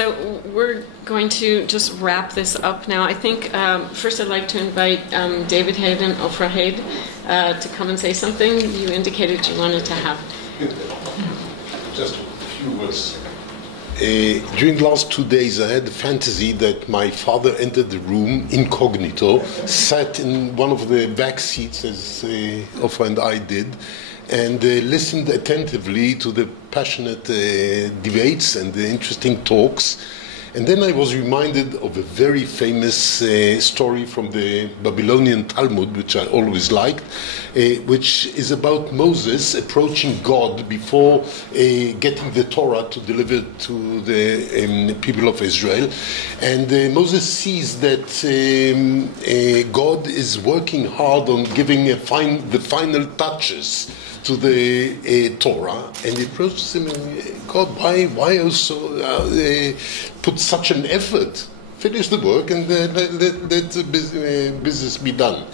So we're going to just wrap this up now. I think first I'd like to invite David Hayden and Ofra Haid to come and say something. You indicated you wanted to have. Just a few words. During the last 2 days, I had the fantasy that my father entered the room incognito, sat in one of the back seats, as Ofra and I did, and listened attentively to the passionate debates and the interesting talks. And then I was reminded of a very famous story from the Babylonian Talmud, which I always liked, which is about Moses approaching God before getting the Torah to deliver to the people of Israel. And Moses sees that God is working hard on giving the final touches to the Torah, and he approaches him and, God, why also put such an effort? Finish the work and let the business be done.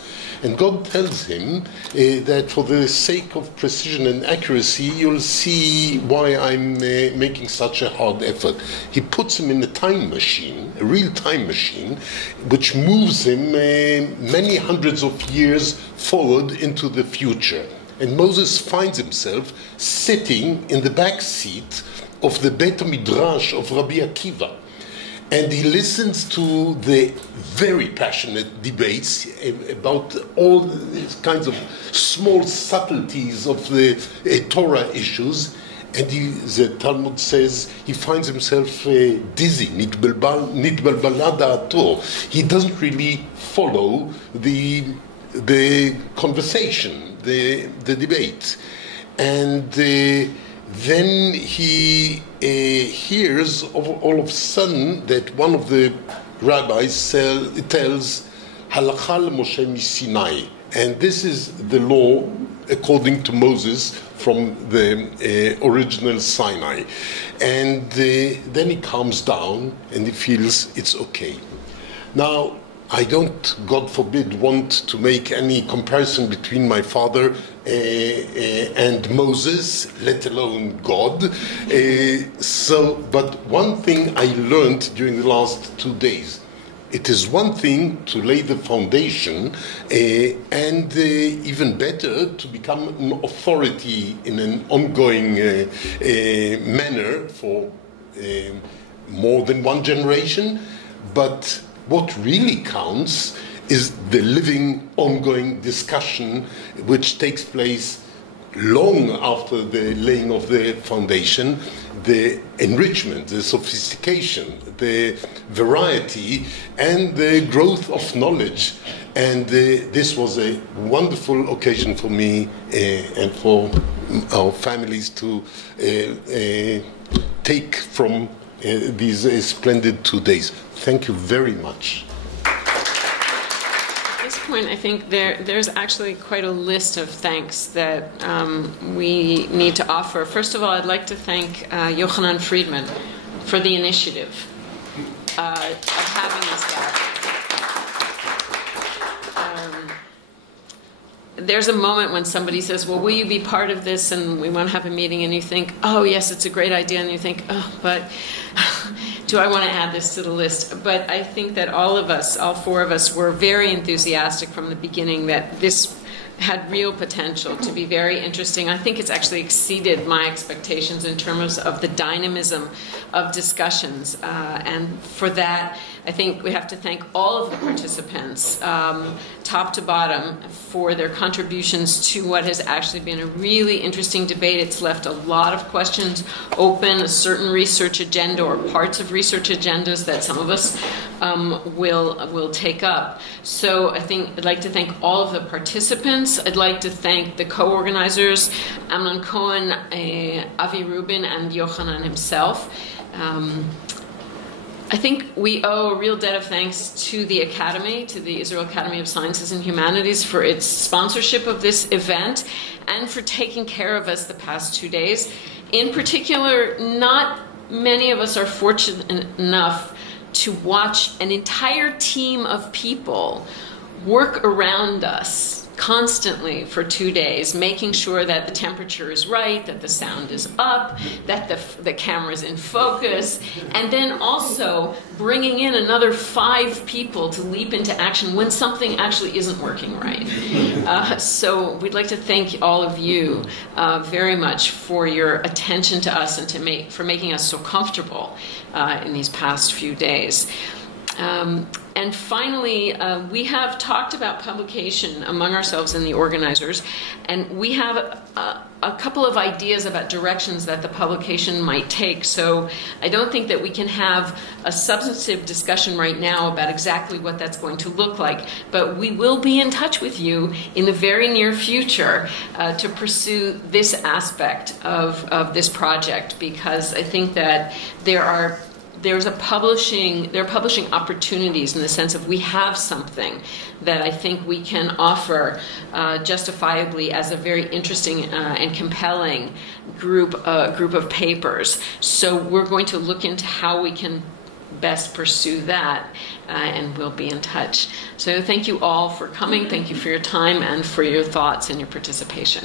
And God tells him that for the sake of precision and accuracy, you'll see why I'm making such a hard effort. He puts him in a time machine, a real time machine, which moves him many hundreds of years forward into the future. And Moses finds himself sitting in the back seat of the Beit Midrash of Rabbi Akiva. And he listens to the very passionate debates about all these kinds of small subtleties of the Torah issues. And the Talmud says he finds himself dizzy, nitbalbala da'ato. He doesn't really follow the conversation, the debate. And then he hears all of a sudden that one of the rabbis tells Halakha Moshe Sinai, and this is the law according to Moses from the original Sinai. And then he calms down and he feels it's okay. Now, I don't, God forbid, want to make any comparison between my father and Moses, let alone God. But one thing I learned during the last 2 days, it is one thing to lay the foundation and even better to become an authority in an ongoing manner for more than one generation, but what really counts is the living, ongoing discussion which takes place long after the laying of the foundation, the enrichment, the sophistication, the variety, and the growth of knowledge. And this was a wonderful occasion for me and for our families to take from these splendid 2 days. Thank you very much. At this point, I think there's actually quite a list of thanks that we need to offer. First of all, I'd like to thank Yochanan Friedman for the initiative of having this gathering. There's a moment when somebody says, well, will you be part of this? And we want to have a meeting, and you think, oh, yes, it's a great idea. And you think, oh, but do I want to add this to the list? But I think that all of us, all four of us, were very enthusiastic from the beginning that this had real potential to be very interesting. I think it's actually exceeded my expectations in terms of the dynamism of discussions. And for that, I think we have to thank all of the participants, top to bottom, for their contributions to what has actually been a really interesting debate. It's left a lot of questions open, a certain research agenda or parts of research agendas that some of us will take up. So I think I'd like to thank all of the participants. I'd like to thank the co-organizers, Amnon Cohen, Avi Rubin, and Yochanan himself. I think we owe a real debt of thanks to the Academy, to the Israel Academy of Sciences and Humanities, for its sponsorship of this event and for taking care of us the past 2 days. In particular, not many of us are fortunate enough to watch an entire team of people work around us constantly for 2 days, making sure that the temperature is right, that the sound is up, that the camera's in focus, and then also bringing in another 5 people to leap into action when something actually isn't working right. So we'd like to thank all of you very much for your attention to us and for making us so comfortable in these past few days. And finally, we have talked about publication among ourselves and the organizers, and we have a couple of ideas about directions that the publication might take. So I don't think that we can have a substantive discussion right now about exactly what that's going to look like, but we will be in touch with you in the very near future to pursue this aspect of this project, because I think that there are publishing opportunities in the sense of we have something that I think we can offer justifiably as a very interesting and compelling group of papers. So we're going to look into how we can best pursue that, and we'll be in touch. So thank you all for coming. Thank you for your time and for your thoughts and your participation.